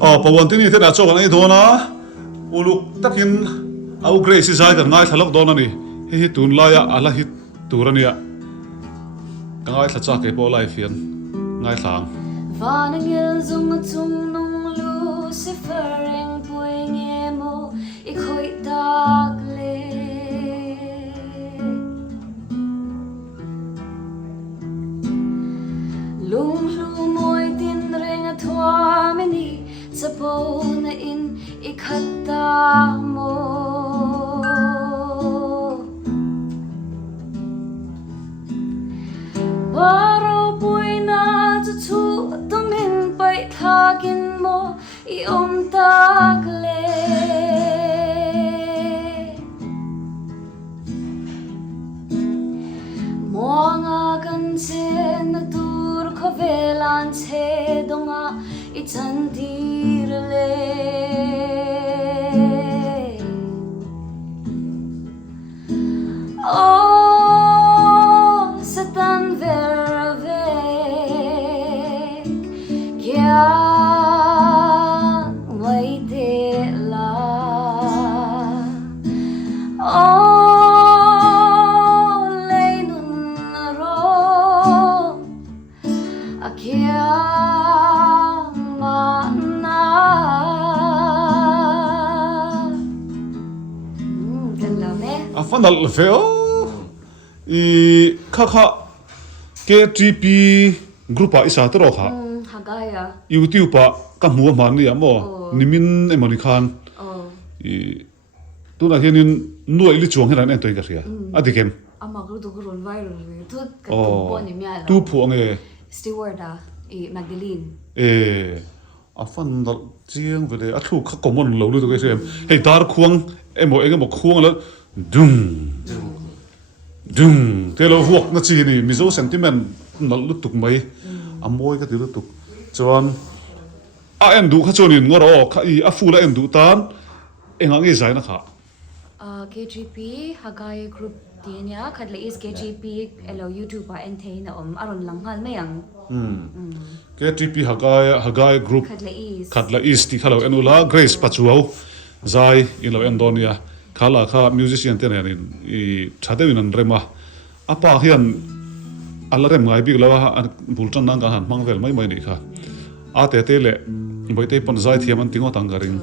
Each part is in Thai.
pawan tin ni tena chok an ei dona uluk takin au grace zai kan ngai thalok dona ni hi tun la ya ala hi turania kangai thacha ke po lai fian ngai thang vanangil zum chung nung Lucifer eng puing emo ikhoi tak le lung hlu moi tin reng a thwa meni chapo na in ikhata mo baro puina chu chu tumin pai thakin mo I tak le moanga kan chen na tur khovelan che donga I chandir le oh satan verve kya fanal feo I kha KTP group a isa tro kha hagaya YouTube pa ka mu man ni amo nimin emani khan I tuna hianin nuai li chuang heran en toy ka ria adikem amagru dugrun viral we tu ka tu ni mya tu phu ange steward I Magdalene a fanal chiang vele a thu kha common lo lu to ke sem hei dar khuang emo emo khuang la dung dung te lo huak na chi ni mizo sentiment nal lu tuk mai amoi ka ti lu tuk chuan a en du kha chonin ngoro kha I a fu la en du tan engang e zai na kha KGP hagaya group tiania khadla is KGP elo YouTube pa enthein aron langhal mayang KTP hagai group khadla is ti khalo enula grace pachuau zai in lo endonia khala kha musician ten in I thadewin an rema apa hian alarem ngai big lawa bultan nang han mangvel mai mai ni kha a te te le boite pon zai thiam an tingo tangaring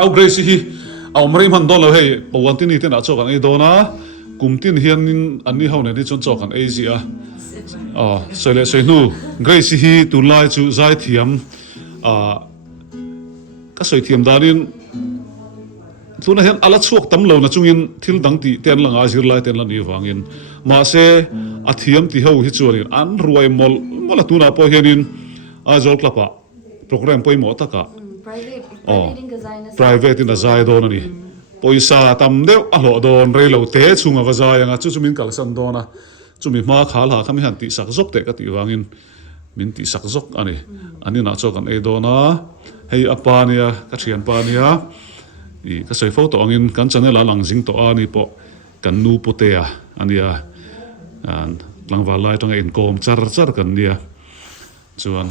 au grace hi au mari man dolo hey pawantin ni ten a chok an ei dona kumtin hian in anni haune ni chon chok an ei zia sele nu grace hi tu lai chu zai thiam ka soi thiam darin tuna hian ala chuak tam lo na chungin thil dang ti ten langa zir lai ten lan ni wangin ma se a thiam ti ho hi chuarin an ruai mol tuna po hianin a jol klapa program poi mo taka private in a zai don ani poisa tam deu a lo don relo te chunga wa zai anga chu chumin kalsan dona chumi ma khal ha khami han ti sak zok te ka ti wangin min ti sak zok ani na chok an ei dona hei apania ka thian pania I ka soi photo angin kan channel lang jing to ani po kan nu putea ania an langwa lai tong in kom char kan nia chuan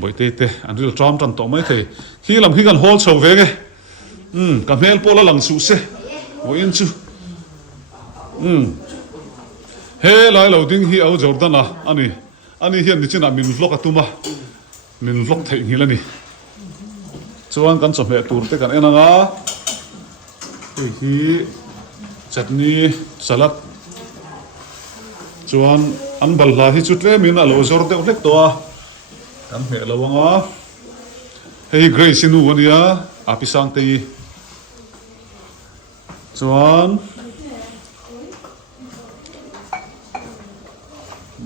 boite te an ril tram tan to mai the hi lam hi kan hol chho ve nge ka mel pola lang su se o in chu he lai lo ding hi au jordan ani hian ni china min vlog atuma min vlog thei ngilani chuan kan chome tur te kan enanga hi chutney salad chuan an balhla hi chutle min alo zor de lek to kan me lawanga hei grace nu ania apisang te chuan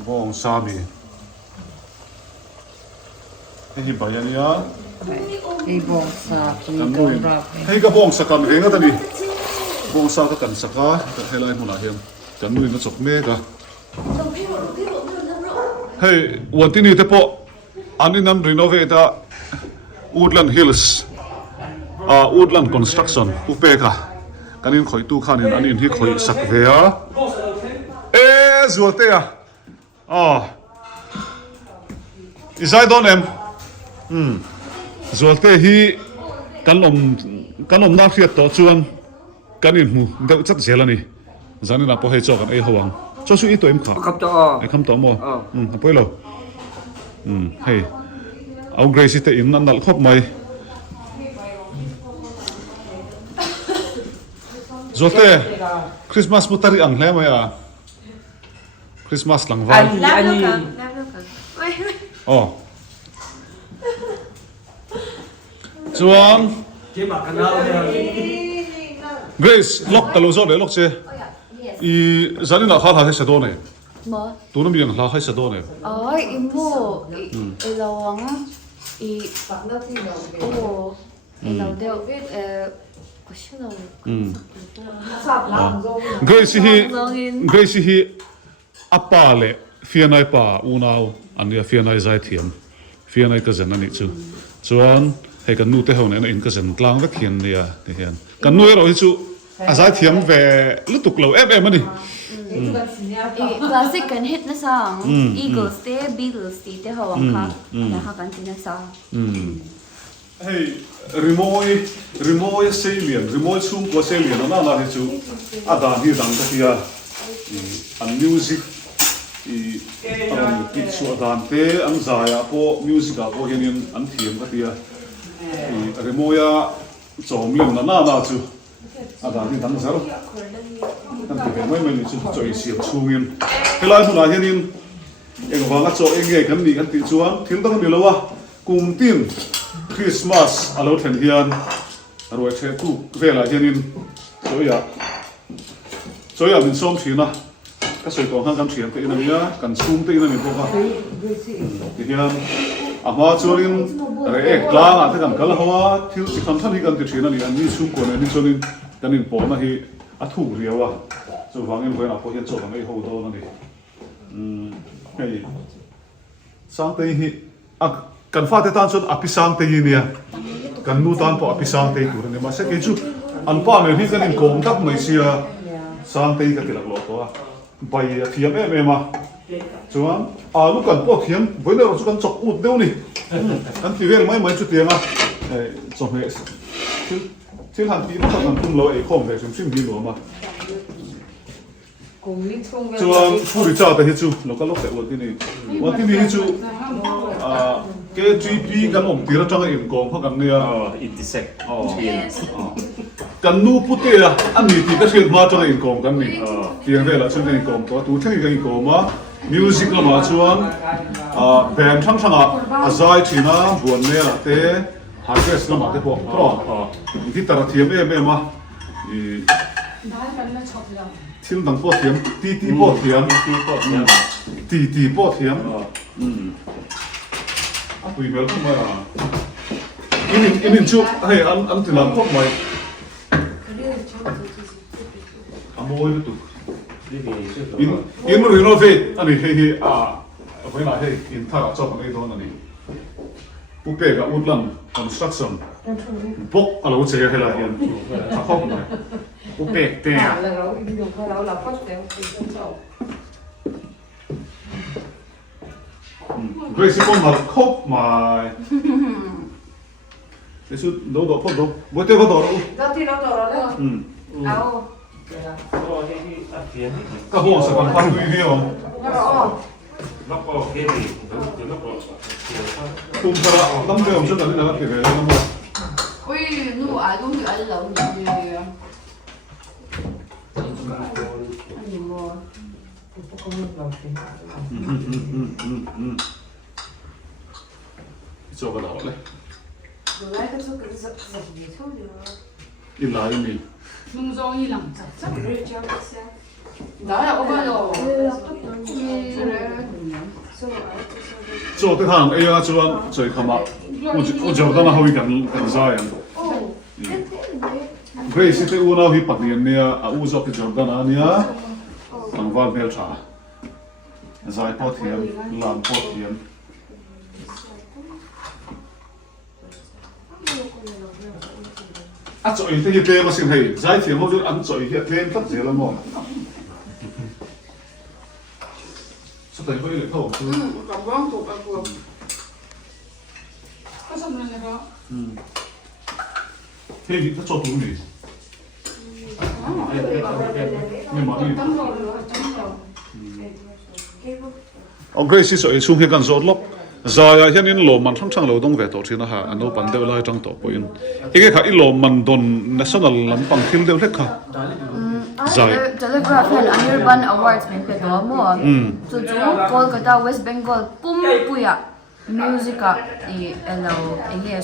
bong sami hei bayania Hei bong sa kan nuin hei ka bong sa kan renga tani bong sa ka kan saka ka helai muna hiam kan nuin na chok me ka hei wantini te po aninam renovate Woodland Hills Woodland Construction upeka kanin khoi tu khanin anin hi khoi sak vea zuatea isai don em zualte hi kan om na khiat to chuan kan in mu de chat zelani zani na po he cho kan ei hawang cho su i to em kha Khắp cho ai kham to mo apoi lo hey au grace te in nan dal khop mai zote Christmas mutari ang hle mai a Christmas lang vai Anh oh chuan Chế mặt cái nào Grace lock talo zo le lock che i zani na kha he sa do ne Mo. tu na mi ang la he sa do ne Ay, imo. Ilawang Oo. Ilaw daw. Kasi daw. Grace hi apa le fianai pa unau ania fianai zai thiam fianai ka zen ani chu chuan he kan nu te hon en in ka zen tlang vek hian nia te hian kan nu ero hi chu a zai thiam ve lutuk lo em ani Classic kan hit na song. Eagles te, Beatles te hawang ka. Nahakan na song. hey rimoi salian rimoi chung ko salian na na hi chu ada hi dang ka tia an music i chu dan te ang zaya po music a po hian an thiam ka tia rimoya chomlin na chu ada hi dang zaro kan ti mai mai chu choi siam chungin helai huna hian eng wanga cho enge kan ni kan ti chuan thil dang mi lowa kum tin Christmas alo then hian roi the tu vela hianin choya min som thina ka soi tong hang kam thiam te ina mia kan sum te ina mi boka ti hian ama chorin re ek tlang a te kan kal hawa thil si kham than hi kan ti thina ni an ni sum ko ne ni chonin kan in po na hi a thu riawa chu wangin voina po hian cho kan ei ho do na ni hei sang te hi kan fa te tan chon apisang te yin kan nu tan po apisang te tur ne ma se ke chu an pa me hi kan in kom tak mai sia sang te ka tilak lo to a bai thiam em ma chuan lu kan po thiam boiler chu kan chok ut deu ni kan ti vel mai chu tianga chok me thil han ti kan tum lo e khom ve sim di lo ma chuan puri cha te hi chu lokal lo te lo ti ni wa ti ni hi chu KGP kan om tira tanga in kong kan nia intersect kan nu pute a ani ti ka shil ma tanga in kong kan ni tiang vela chung kan in kong to tu thang kan in kong ma music la ma chuan band thang thanga azai thina buan ne la te harvest la ma te po pro ti tara thiam ma thil dang po thiam ti po thiam ti po thiam tùy mèo không mà in chú hay ăn thì làm không mày môi nó tụt in nó renovate anh ấy hay với lại hay in thà cho bạn ấy đó anh ấy búp bê cả woodland construction bốc à lâu chơi hay là hiện thà không mày búp bê tè Grace con mal khóc mà để chút đâu đó phốt đâu bữa tết có đó đâu các hộ sẽ còn phát huy đi không cùng cả năm mươi ông sẽ là cái cái năm mươi ui nu ai cũng được ăn lẩu nhiều cho cái đó đấy in lại đi 농정이 랑짝짝 나야 오바요 cho cái thằng ấy á chú anh chơi khăm ạ我觉得那好一点更啥样Grace te una vi patien nia a uzo ke Jordan ania ang val mel cha zai pot hiam lam pot hiam a choi te hi te ma sin hei zai thiam ho an choi hi tlen tak zel mo so tai hoi le tho cảm ơn tụi bạn เฮ้ยถ้าจอดตรงนี้ไม่มาที่เอาเกรซิสไอ้ช่วงเหตุการณ์จอดล็อกใจเห็นอินโลมันทั้งเราต้องเวทตัวที่นะฮะอันนู้นปันเดวไล่จังตัวปอยน์อีกแค่อินโลมันโดน national ลำปังทิลเดียวเล็กค่ะใจ Telegraph and Anirban Awards เป็นตัวมั่วจู่ๆ Kolkata West Bengal ปุ่มปุยอะ music อะเรา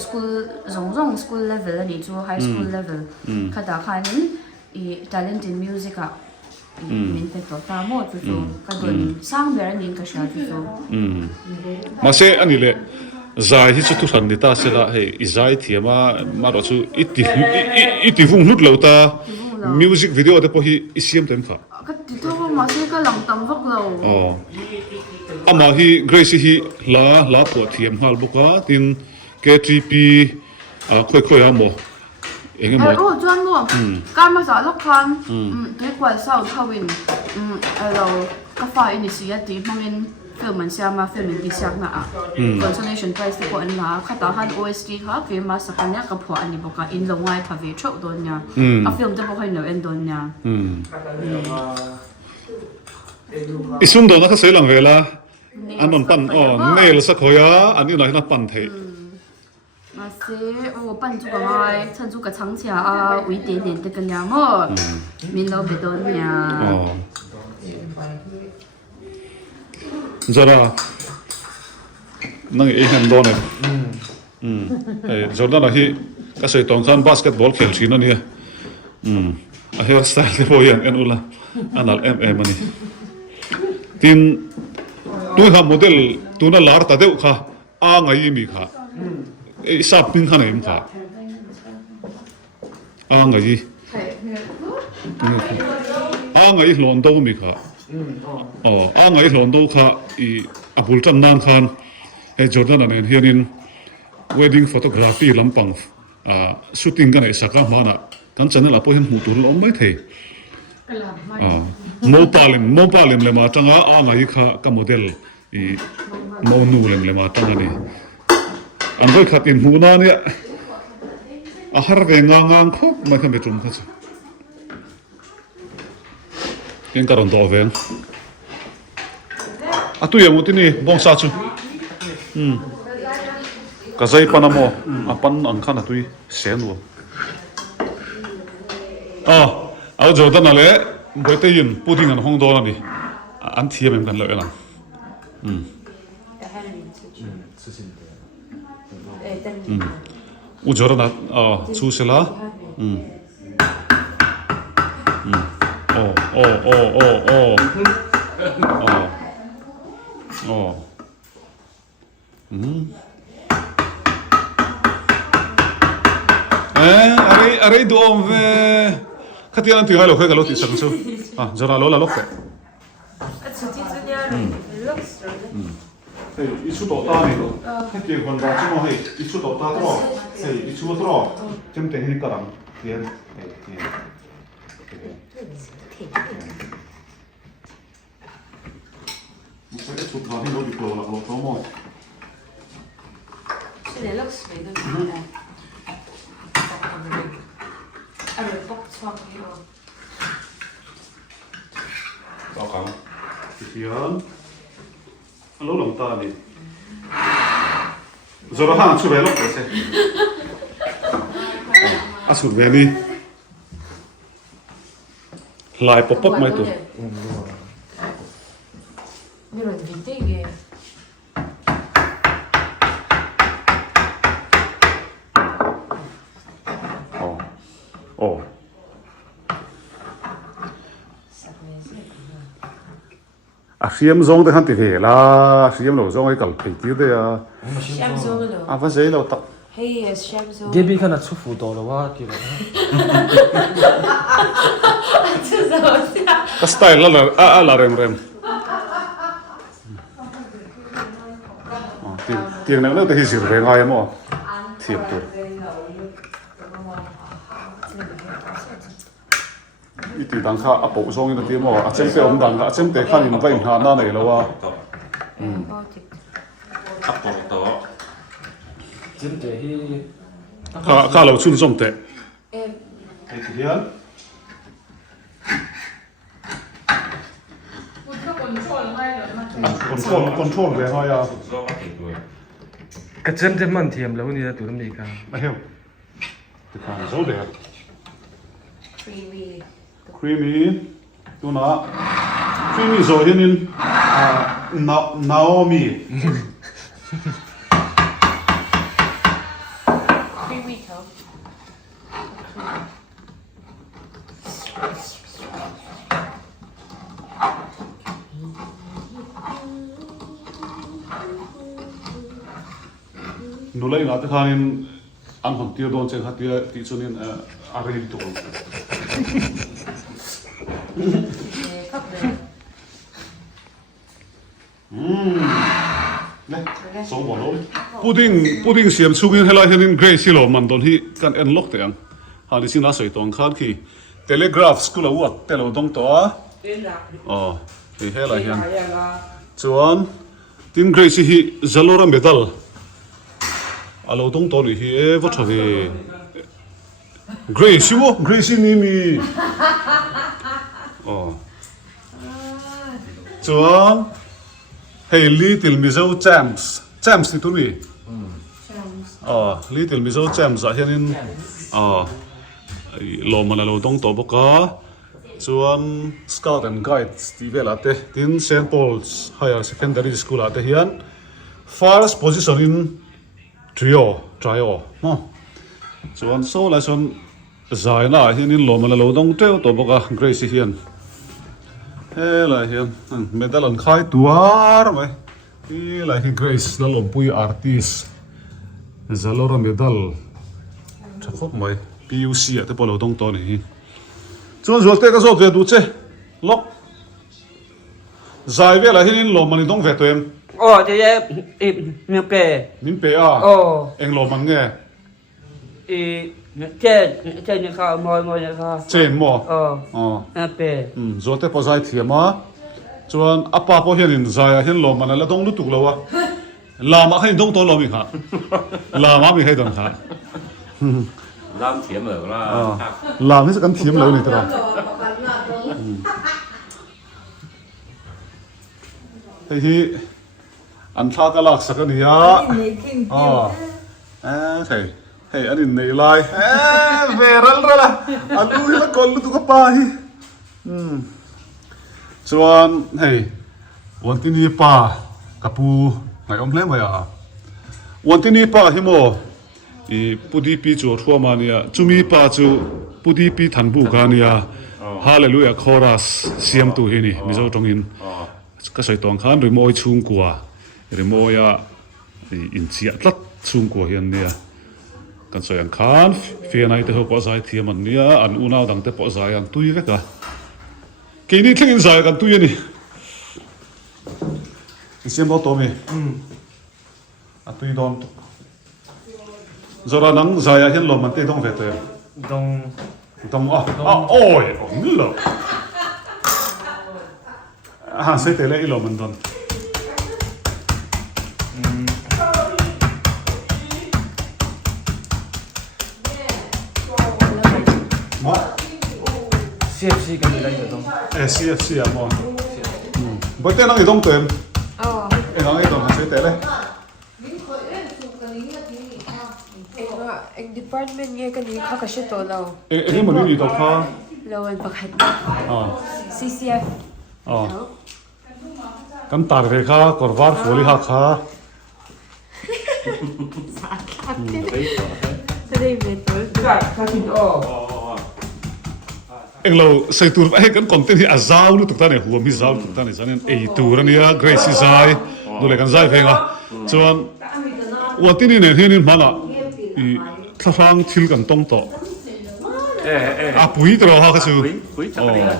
school ส่ง school level อันนี้จู่ high school level ขณะขันtalent in music อะมันเป็นตัวตามมั่วจู่ๆก็โดนสร้างแบบนี้ก็ใช่จู่ๆมาเสอันนี้เลยใจที่จะทุกสันนิษฐานเสียละเฮ้ยใจที่มาเราชูอิติฟุ้งนุดเหล่าตา music video แต่พอฮีอิเสียมเต็มค่ะก็ติดตัวมาเสียก็หลังตำฟักเราอ๋ออามาฮีเกรซี่ฮีลาตัวเทียมฮัลบุกะติน KTP ค่อยๆฮะโมเองมั้ยจวนมั่วการมาสอนลูกค้าเรียกว่าเศร้าทวินเราก็ฝ่ายอินิเชียทีมังอินฟิลมันเสียมาฟิลมันดีสักนะconsolation prize ที่คนละข้าตาหัน OST ค่ะฟิลมาสักเนี่ยกับผัวอันนี้บอกว่าอินลงไว้พาวิชโดนเนี่ยฟิลจะบอกให้เนื้อเอ็นโดนเนี่ยอิสุนโดนนักเสียหลังเวลาอันนั้นปั่นเนลสักขยะอันนี้หน่อยนักปั่นเทมาเสียปั่นจุกอะไรฉันจุกกับช่างเชียวิเดียนเด็กกันยังมั้งมินโนเบโดนเนี่ยจาระนั่งเองโดนเนี่ยจอร์แดนอะฮีก็ใส่ตองขันบาสเกตบอลเขลชีนั่นเนี่ยเฮร์สไตล์ที่พอยังเอ็นอุล่ะอันนั้นมันนี่ทีนตัวข้าโมเดลตัวนั้นลาร์ตาเดียวข้าไงมีข้าสับปิ้งข้าไหนมั้งข้าไงลอนโตมีข้าไงลอนโตข้าอับุลจันนานขันจอร์แดนเนี่ยเฮียนิน wedding photography ลำปังshooting กันไอ้สักการมานะกันจันนี่ละพอเห็นหูตัวล้อมไม่เทโมปาลิมเลยมาจังไงข้ากับโมเดลโมนูเลยมาจังนี่อันก็ขัดอินหูนาเนี่ยอาหารเวงงครบไม่เคยไปจุ่มเขาสิยังการันตัวเวงตุยมุตินี่บองซาจูก็ใจปนโมปันอังคันตุยเสียนวเอาจอดนั่นแหละบ่ได้ยินพูดถึงห้องโดนนี่อันเทียมกันเลยล่ะอุจจาระนะชูเสละอะไรดูอมเวขัดยันตีไงลูกให้กันลูกติดสังสูจาระโลละลูกเฮ้ยอิชุโตตานี่ให้เกี่ยวกับการชิมให้อิชุโตตาตรอเฮ้ยอิชุโตตรอจำเป็นให้กระดังเทียนมุสลิมชุดมาที่เราดิโกละเราต้องมอง是的，looks very good. อะไรพวกช่วงนี้เราต่อครั้งเทียนฮัลโหลหลงตานี่จะรอห้างช่วยลูกเลยสิสุดเวนี่ลายป๊อปไหมตัวมีรถวินเทจเงี้ยเสียมซองแต่ขันติเหล่าเสียมเราซองไอ้กัลเพติเดียเสียมซองเหรอว่าเสียเราตักเฮ้ยเสียมซองเดบี้ขนาดชุบฟูตัวแล้วว่ากี่บาทชุดสาวเสียก็สไตล์ละเร็มเตียงนั่งแต่ที่สิบเรื่องอะไรมั้งเทียบตัวอีตีดังข้าอัปโปซองอีนั่นที่มั้งอาเจมเตอมดังอาเจมเตขันอินไปอินหาหน้าไหนแล้ววะอัปโปตัว真的去，ข้าเราชุ่มส้มเตะ เอ็ม ไอ้ที่เดียน control เลยเขาอย่า 个真的蛮甜了，你在读那么一个， ไม่เหี้ยวติดทางโซ่เด็ด creamy creamy ตัวน่ะ creamy โซ่ที่นี่Naomi creamy เขา นูเลยนะที่ข้านี่อันของเตียโดนเจ้าเตียที่ส่วนนี้อะไรตัว ครับเลย เนี่ยสองบอลเลยพุดดิ้งเสียมชุกินให้เราเห็นเกรซี่โลมันตอนที่กันเอ็นล็อกเตียงหาดิสิน่าสวยตรงข้างที่เทเลกราฟสกุลวัดเทเลตรงตัวอ๋อที่ให้เราเห็นส่วนทีมเกรซี่ที่จะลอร์เมดัลเราตรงตัวนี้ที่วัดชดีเกรซี่นี่มีอ๋อส่วนเฮ้ยลิติลมิโซแจมส์ที่ตัวนี้อ๋อลิติลมิโซแจมส์อะเห็นอ๋อโลมันเราตรงตัวปกติส่วน Scout and Guide ที่เวลาเตะที่ St. Paul's Higher Secondary School อะเตะเห็น first position in trio มั้งส่วนโซ่และส่วนใจน่ะเห็นโลมันเราตรงตัวปกติ Grace เห็นเฮ้ยอะไรเห็นเมดัลอันขายตัวไหมที่อะไรที่ Grace แล้วลงปุย artist จะลอร์เมดัลจะครบไหม PUC อ่ะที่พอเราต้องตัวนี้ส่วนเตะก็ส่วนเวดูเจ้ล็อกใจเวลาที่นี่ลงมันต้องเวตัวเอง 哦，这些那个， มินเปอ่ะ 哦， เองลงมันไง 这你看，摸你看， เจนมั้ง 哦， อ๋อ 那个， ส่วนเตะพอใจเทียมอ่ะส่วนอาป้าพอเห็นใจเห็นลงมันแล้วต้องรู้ตุกแล้ววะลามาให้ต้องตัวเรามีค่ะลามามีให้ต้องค่ะ ล้ำเทียมเหรอล่ะ ลานี่จะกันเทียมเลยนี่ตลอดไอ้ที่อันท่ากระลักสักนี่อ่ะอ๋อใช่เฮ้ยอันนี้ในไลน์เวรัลละอันดูให้ละคนรู้ตุกป้าฮีส่วนเฮ้ยวันที่นี่ป้ากับปูไหนอมเล่มไปอ่ะวันที่นี่ป้าฮิโมอีปุดีปีจูทัวมาเนี่ยจุมีป้าจูปุดีปีทันบุกานี่ฮาเลลูยาคอรัสเสียมตัวเฮนี่มิโซตรงอินก็ใส่ตองขันหรือโมยชุงกัวหรือโมยอินเสียตัดชุงกัวเฮียนเนี่ยกันใส่อันขันเฟียนไอเตหัวปอใจเทียมันเนี่ยอันอุณาวดังเตปอใจอันตุยเวกะกินนี่ทิ้งอินใจกันตุยนี่เสียมบอกตัวมีอันตุยโดนจรานังใจเห็นลมมันเตะต้องเวทเลย ต้องโอ้ยนี่เหรอใส่เตะเลยอีหลอมันโดนมา CFC 跟你来一个东， CFC อ่ะมั้งบ่เตะนั่งอีต้องเติม อ๋อ นั่งอีต้องใส่เตะเลย เอ็ง department เนี่ยกันนี้เขาก็ชื่อตัวเรา นี่มันนี่ตัวข้า เราเป็นประคัด CCF กันตัดเลยค่ะกอดวาร์ฟูลิฮักค่ะ จะได้เมตัว 他听哦， เอ็งเราใส่ตัวไปกันคอนเทนต์ที่อาซาวลูกตุกตาเนี่ยหัวมีซาวตุกตาเนี่ยฉะนั้นไอ้ตัวเนี่ยเกรซี่ไซดูเลยกันไซเพลงอ่ะส่วนวันที่นี่เนี่ยที่นี่มันอ่ะอีท่าทางทิลกันต้องต่อปุ๋ยตัวเขาก็คือ ปุ๋ยจักรยาน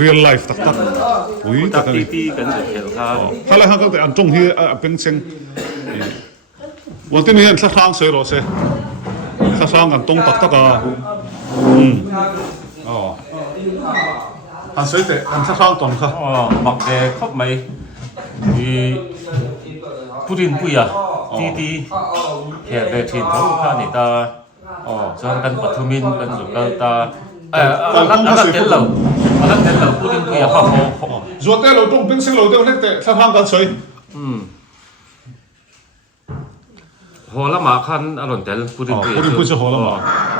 real life ตักปุ๋ย ตั ตั ก ก ตี นี่ ตีกันเดี๋ยวครับ ถ้าอะไรเขาก็แต่อันจงที่เป็นเชิงวันที่นี่ท่าทางเสียหรอเสียท่าทางกันต้องตักอ่ะอ๋ออันสวยแต่อันท่าทางตรงค่ะ อ๋อบักแดงครบไหมมีผู้ดินปุ้ยอ่ะ ที่เทียบเวทีทั้งข้านี่ตาส่วนกันปทุมินกันสุกัลตาอันเต็นเหล่าพูดถึงเกี่ยวกับ rồi thế lâu trung bình sinh lâu tiêu hết tệ sao thamกันสวย ฮอละมาคันอร่อยเต็นพูดถึง พูดถึงจะฮอละมา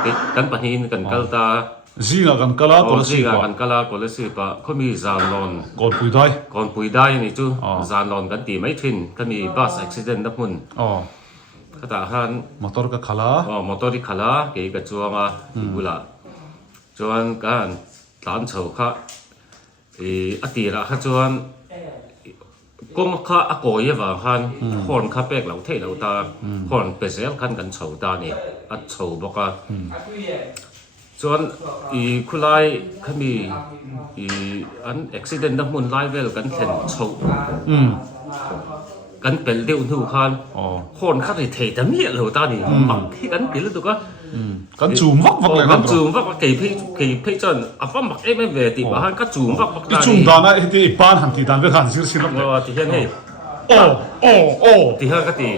ติดกันปะหินกันกัลตา จีน่ะกันกะลาคนละ ซี สิ กา บ กันกะลาคนละสิบะเขามีจานลอน ก่อนปุยได้ ก่อนปุยได้นี่จูจานลอนกันตีไม่ทิ้นก็มีบัสอุบิเหตุนับมุน อ๋อ ก็แต่ฮัน มอเตอร์ก็ขลาม อเตอร์ที่ขลาเกี่ยวกับจวงอ่ะบุละจวนกันหลานเฉาค่ะอดีละค่ะจวนก็ข้าอากอยว่าฮันคนข้าเป็กเหล่าเทเหล่าตาคนเปเซลขันกันเฉาตานี่อัดเฉาบอกว่าจวนคุณไล่เขามีอันอุบิเหตุนับมุนไล่เวลกันเห็นเฉากันเป็นเดียวทุกคันคนข้าที่เทแต่เมียเหล่าตานี่มักที่กันเป็นแล้วตัวก็ กันจูมวักเลยค กั รับ นจูมว่ากี่จนอ่ะฟังมักไม่เวทีบ้านก็จูมว่า ที่จูมดานะที่บ้านหันที่ดานไปขันซิสิลป์เลย ที่เห็นนี่ โอ้ ที่เห็นก็ที่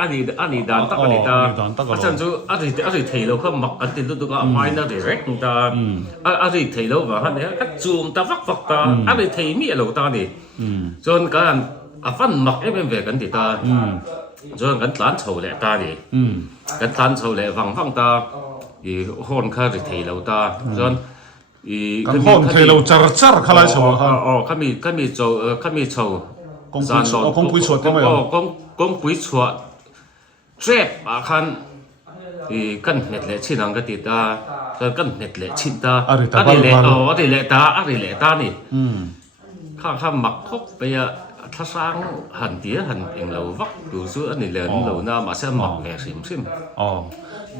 อันนี้ด่านตักอันนี้ตาอาจารย์จูอันนี้เทเราเขามักอันที่ตัวก็ไม่น่าเด็กตาอันนี้เทเราว่าฮันเนี่ยก็จูมตาวักตาอันนี้เทมีเหล่าตานี่จนกันอ่ะฟังมักไม่เวกันที่ตาจนกันหลานเฉาแหละตานี่กันหลานเฉาแหละฟังตาคนข้าที่เทเราตาจนกันห้องเทเราจารจารขลายเฉาครับ ข้ามีโจข้ามีโจ กงปุยสวดก็ไม่กงปุยสวดเจ็บอาคันกันเม็ดเละชินังก็ติดตากันเม็ดเละชินตาอะไรเละอะไรเละตานี่ข้าหมักพบไปถ้าสร้างหันเดียหันเองเราวักดูซื้ออันนี้เลยเราหน้ามาเส้นหมักแหลกซิมอ๋อ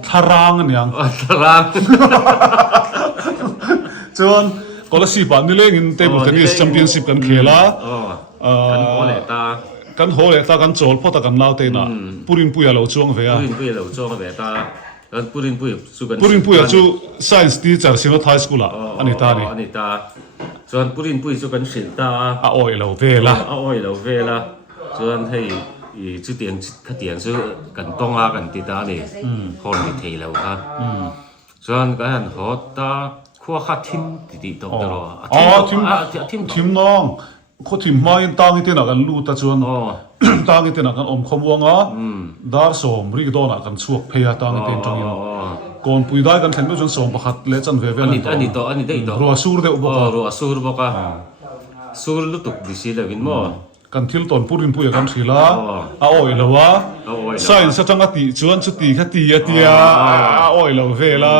ทารางอันยัง ทาราง จนก็ละสิบนี่เลยงินเตะบอลเทนนิสแชมเปี้ยนชิพกันเขล่ากันโอเลตากันโหเลตากันโจลพอตะกันลาวเตน่ะปุรินปุยเราจ้วงเวียปุรินปุยเราจ้วงเวียตากันปุรินปุยสุกัน ปุรินปุยจู science teacher สิงห์ไทยสคูลอันนี้ตาดิอันนี้ตาส่วนปุรินปุยสุกันศิลตาโอ้ยเราเวล่ะโอ้ยเราเวล่ะส่วนให้จุดเตียนขัดเตียนซื้อกันต้องอากันติดตานี่คนที่เทเราครับส่วนกันหอตาขั้วขัดทิมติดตรงตลอดทิมน้องเขาทิมมาอินตังอินเตนักกันลู่ตาจวนตังอินเตนักกันอมขมวงดาร์สมริกโดนักกันชวกเพียตังอินเตนจังยินก่อนปุยได้กันเห็นด้วยจนสมประคัดเลจันเวเวลอันนี้ได้ต่อรัวสูรเดือบกรัวสูรบอกสูรลุตุกดิสิเลวินโมกันทิลตอนปุรินปุยกันสิละโอ้ยละวะใช่สัจงติจวนสุติขัดตีตีโอ้ยละเวล่ะ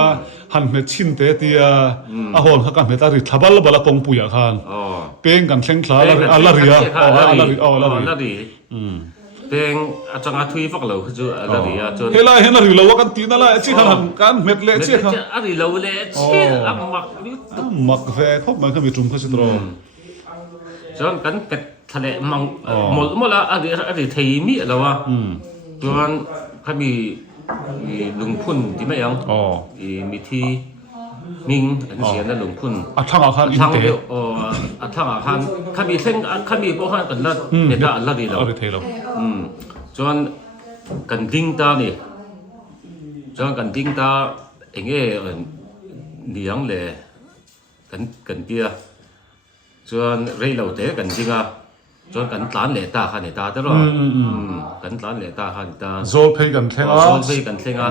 หันเม็ดชินเตตีหอนเขากันเม็ดอะไรทับลบละกงปุยขันเป็นกันเส้นคลาอะไรอะไรเป็นอาจารย์ทุยฟักเราคือจูอะไรจนเฮล่าเราว่ากันตีนั่นแหละที่ขันกันเม็ดเละเชี่ยครับอะไรเราเละเชี่ยมักเวเขามันเขามีจุ่มเขาสิตรอจนกันเป็ดทะเลมังหมดละอะไรทีมีอะไรวะจนเขามีลุงพุ่นที่ไม่ยังมีที่มิงอันเสียนั่นลุงพุ่นทั้งอาคารอินเตอร์ทั้งอาคารเขามีเส้นเขามีพวกhanกันละเด็ดอะไรดีเราจนกันดิ้งตานี่จนกันดิ้งตาเองเลี้ยงเลยกันเตี้ยจนเรื่องเราเตะกันจริงอ่ะจนกันล้านเหล่ตาขันเหล่ตาตลอดกันล้านเหล่ตาขันตาโซลเพย์กันเท่งโซลเพย์กันเท่งอ่ะ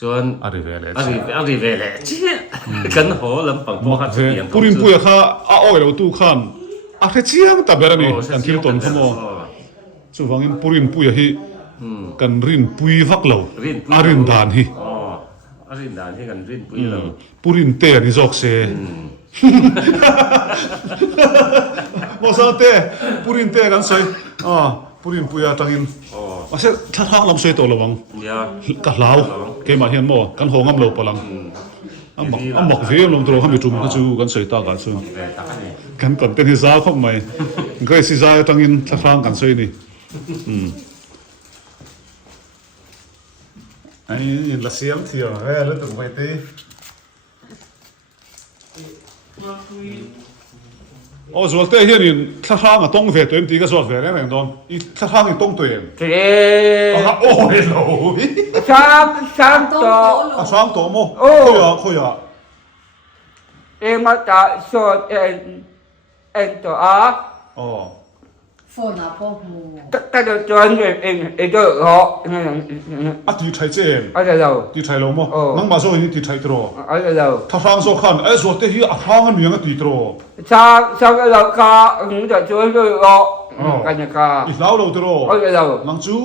จนอะไรเวล่เจี๊ยกันหัวลำปังพวกขัดเสียงปุรินปุยข้าโอ้ยเราตู้ขันอะไรเจี๊ยงแต่เบรนี่กันทิลตอนขโมยสุฟังอินปุรินปุยฮีกันรินปุยฟักเรารินดานฮีรินดานฮีกันรินปุยเราปุรินเตนี่จอกเซโมซาเตปุรินเตกันสวยปุรินปุยตังอินว่าเสถ้าทางลำสวยตัวระวังกัดเหลาเกมาเฮียนโมกันหงำเหลาปลังหมอกเวียนลงตัวเขาไม่จุ่มก็จูกันสวยตากันสวยกันก่อนเต้นที่ซาเข้ามาก็ไอ้ซีซาตังอินถ้าทางกันสวยนี่ไอ้ละเสียมเที่ยวแล้วถึงไปตี อ๋อส่วนเต้เฮียนี่ถ้าทางอ่ะต้องเวทตัวเองตีก็ส่วนเวทแน่นอนอีถ้าทางนี่ต้องตัวเอง เจ๊ โอ้ยโห ช้างตัว อ่ะสร้างตัวโม โอ้ คุยอ่ะ เอ็งมาจากโซนเอ็งตัวอ่ะ อ๋อ phone à phong hồ แต่เดี๋ยวจวนเอ็งก็รอ อ่ะตีไทยเจน อะไรเรา ตีไทยลงโม โอ้ นั่งมาโซ่นี่ตีไทยตรอ อะไรเรา ถ้าทางโซ่ขันไอ้ส่วนเต้เฮียอ่ะทางกันเหนือก็ตีตรอ ช้างเราก็จะจวนก็รอกันยังก็ อีกแล้วเราตรอ อะไรเรา นังจู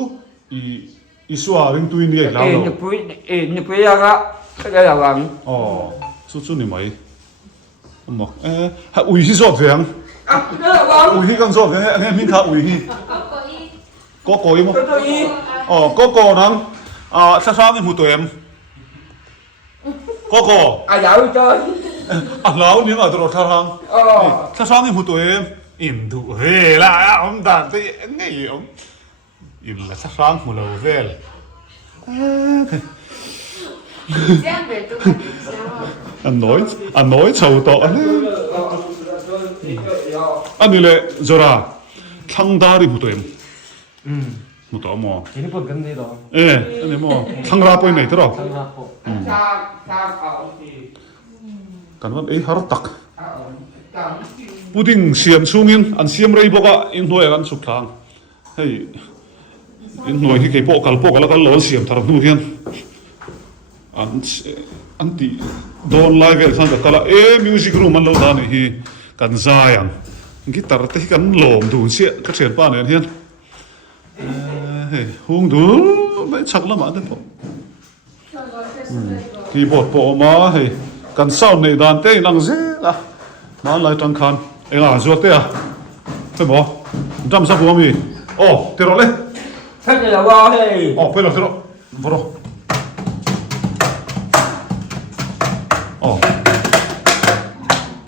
อีสวาริงตุยนี่อีกแล้ว เอ็ง เรา นี่ปุยยังละอะไรเราวัง อ๋อสู้ๆนี่ไหมอ๋อฮะอุ้ยที่สอบเสียง อ่ะเรื่องวัง อุ้ยที่กันสอบเสียงเนี่ยมิ้นค่ะอุ้ยที่ก็โกยมั้ง ตัวอี อ๋อก็โกนั้นช้าๆนี่หูตัวเอ็มก็โก อ่ะยาวจน อ่ะแล้วนี่อ่ะตลอดทาง อ๋อ ช้าๆนี่หูตัวเอ็มอิ่มดูเฮ้ยละอ๋อมด่านที่นี่อ๋อมอิ่มละช้าๆหูเราเวล 这样别都很香啊。อันน้อยชาวต่ออันนี้อันนี้เลยจราทั้งดาริหูตัวเอ็มหูตัวมอ ทีนี้ปนกันดีหรอ อันนี้มอทั้งราไปไหนตลอด ทั้งรักผม ช้างเอาที กันว่าฮาร์ตักพูดถึงเสียมซูมินอันเสียมไรบอกว่าอินหน่วยกันสุดทางเฮ้ยอินหน่วยที่เกี่ยวกับแล้วก็ล้อเสียมทารุณเฮียนอันที่โดนไล่เวลสันตะกะละมิวสิกรูมันเราทานนี่กันซายังกีตาร์ที่กันหลอมดูเสียก็เสียนป้าเนี่ยเฮียนเฮ้ยฮุงดูไม่ชักละมาเด้อผมคีย์บอร์ดโปมาเฮ้ยกันเศร้าในด้านเต้นังเสียละมาไล่ตังคันเอ็งอ่ะจวดเต้อะเฮ้ยหมอจำสักหัวมีโอ้เทโรเลย ท่านจะว่าให้ โอ้ไปแล้วเทโรบรอโอ้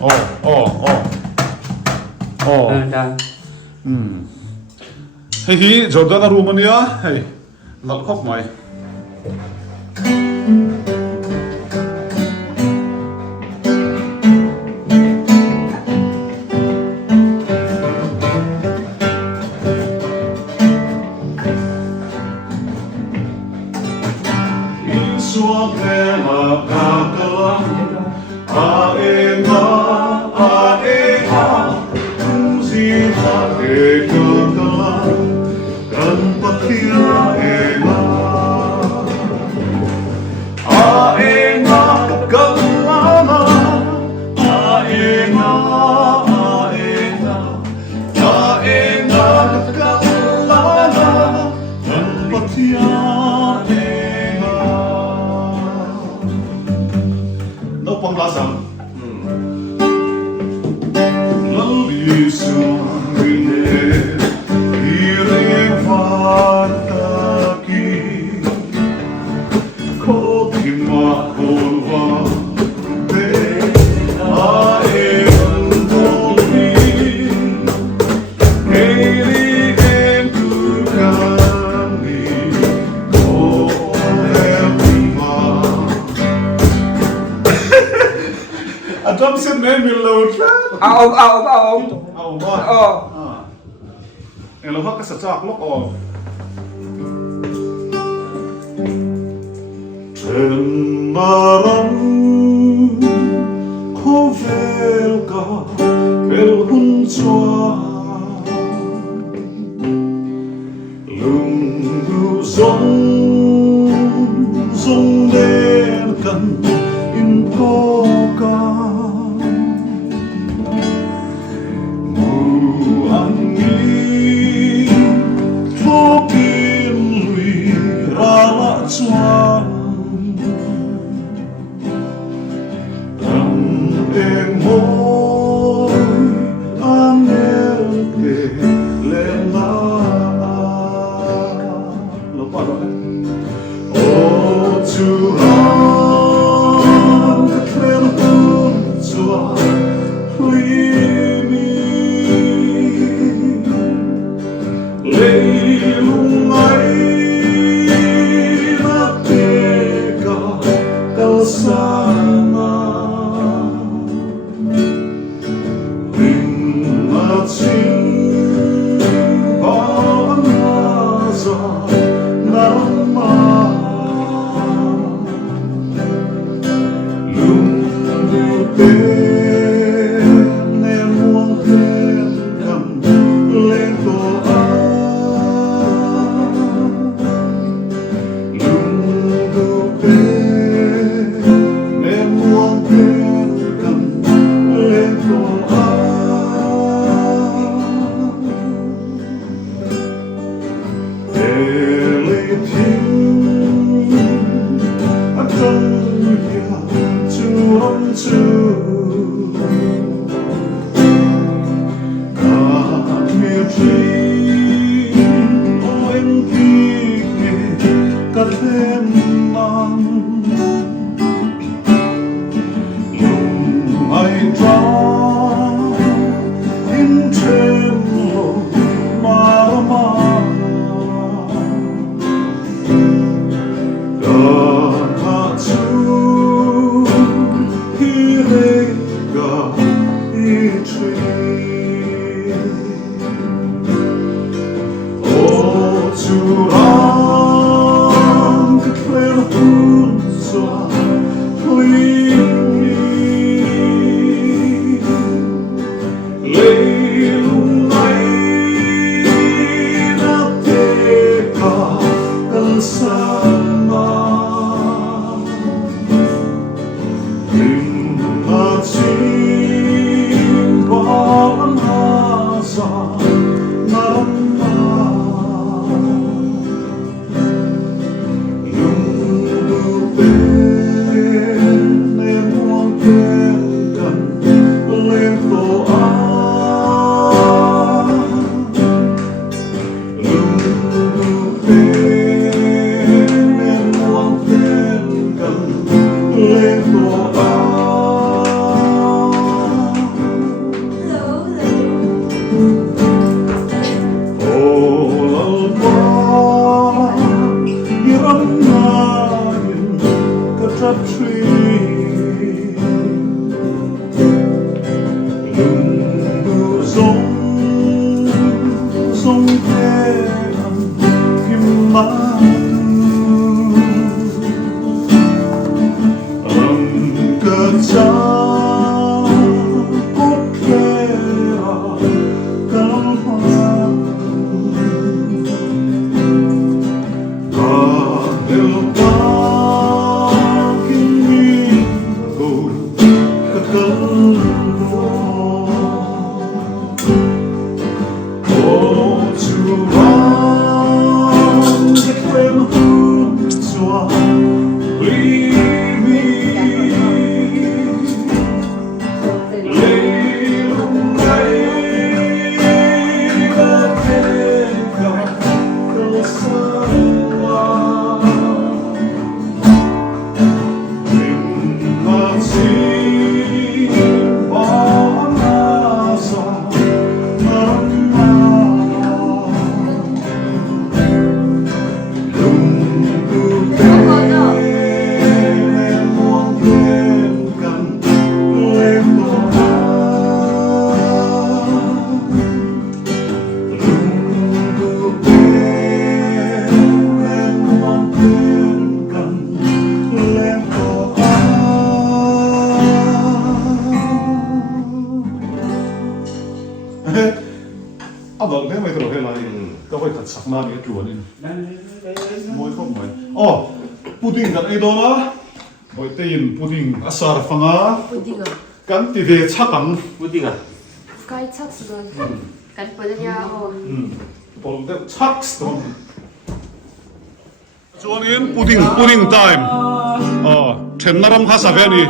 โอ้โอ้โอ้โอ้ จ้า เฮ้ยจอร์แดนรูมันเนี่ยเฮ้ยหลับครบไหมno pongas lalu suamine irefantaki kotima kolva te aendoli heli entukani kolepima Adam sen ne milloin? เอา เอาบ่ อ๋อ เอ็งเราพักกระสับลกออกเอ็นมารังโคเวลกาเอลหุนจวาลุงดูซงเดนกันอินโพกาChuan Tam eng moi Anel ke le la Lo pa lo เอาบอกได้ไหมตลอดเวลาก็ไปขัดสักมาเนี่ยจวนนี่มวยเข้าหน่อยอ๋อพุดดิ้งกันไอ้โดนะบอยเตียนพุดดิ้งอาสาร์ฟังอ่ะ pudding กันตีเวชักัง pudding à kai chak sudo kan padanya ho บอลเด็กชักสตองจวนนี่พุดดิ้งไทม์อ๋อเทนนารำข้าสักแค่นี้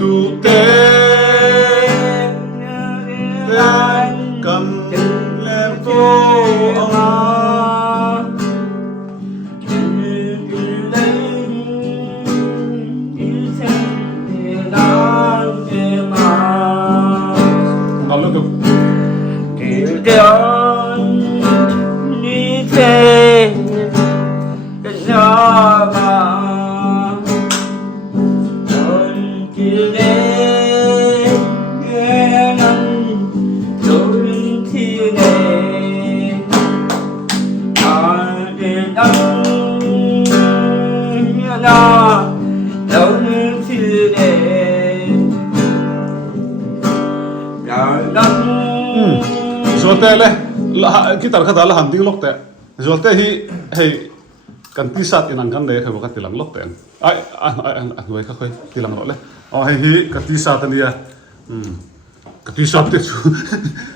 ดูเต้กันแล้วก็เอามาเอาลูกZolte le kita kata lah hunting lok te zolte hi hei kan tisat inang kan le khabu ka tilang lok te ai noi kha khoi tilang lo le o hei hi ka tisat ania ka tisat te chu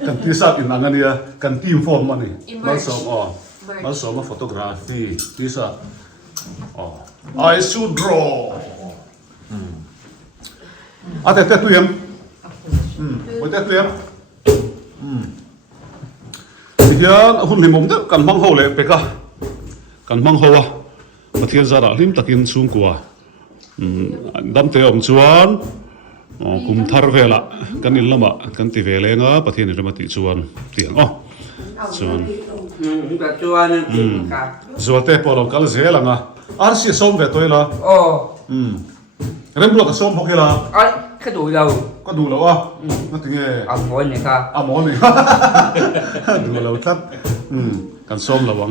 kan tisat inang ania kan team form mani mal so ma photography tisat I should draw แต่ตัวยังไว้แต่ตัวยังทีเดียวหุ่นหิมงเด็กกันบังหัวเลยเป็กอะกันบังหัวมาเที่ยวซาระลิมตะกินสูงกว่าดำเตะอมชวนคุมทาร์เวล่ะกันอินละมะกันติเวเลงะประเทศนี้เรามาติชวนเตียงอ๋อชวน กระจวนครับ ชวนเตะพอเรากัลเซลังอ่ะอาร์ซีส้มเวตัวละ โอ้ เริ่มรู้กับส้มพวกเรา ไอ้กระดูเรา ก็ดูแล้วอ่ะนั่นถึงไง เอาหมอนนี่ครับ หมอนี่ ดูแล้วทัดกันส้มระวัง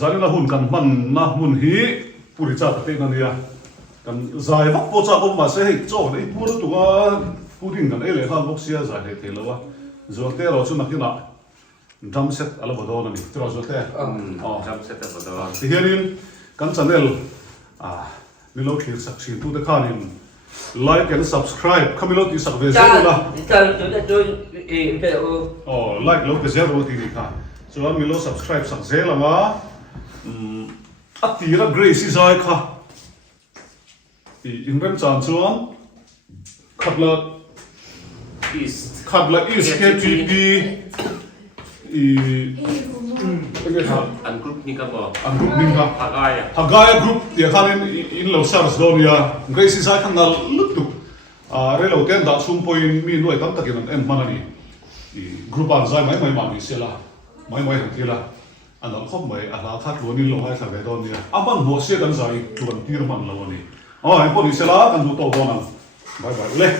สายละหุ่นกันมันนะหุ่นฮีปุริจาตตินันเนี่ยกันสายวักโปจากผมมาเสียให้โจ้ในพูดตัวพูดถึงกันเลยข้ามพวกเสียสายเหตุแล้ววะจวนเตะเราชุนักยังละดรัมเซ็ตอะไรบ่โดนนี่ตัวจวนเตะจำเสร็จแล้วก็ ที่เห็นกันชาแนลมิโลคิดสักสิ่งตัวเด็กขานิน like and subscribe ข้ามิโลที่สักเวเซอร์ละ จะเดี๋ยวlike ลบเวเซอร์ที่นี่ค่ะส่วนมิโล subscribe สักเซละมาอัตตีระเกรซี่ใจค่ะอินเรมจานส่วนขับละ East East KTP เป็นไงครับ อันกรุ๊ปนี้ก็บอก อันกรุ๊ปนี้ครับ ภาคอ้าย Hagaya Group เดี๋ยวข้าอินเหล่าซาร์สโดนียเกรซี่ใจข้างนั้นลุกตุเรื่องเหล่าเต้นดัชซุ่มพอยมีหน่วยตั้งแต่กันเอ็มมันนี่กรุ๊ปอันใจไม่มามีเสียละไม่เห็นทีละอันนั้นเขาไม่อาลาคัดวันนี้เราให้ทำไปตอนนี้มันหัวเสียกันใจชวนที่มันเราวันนี้ไอ้พวกนี้เสียละกันดูโตกันบายบายเลย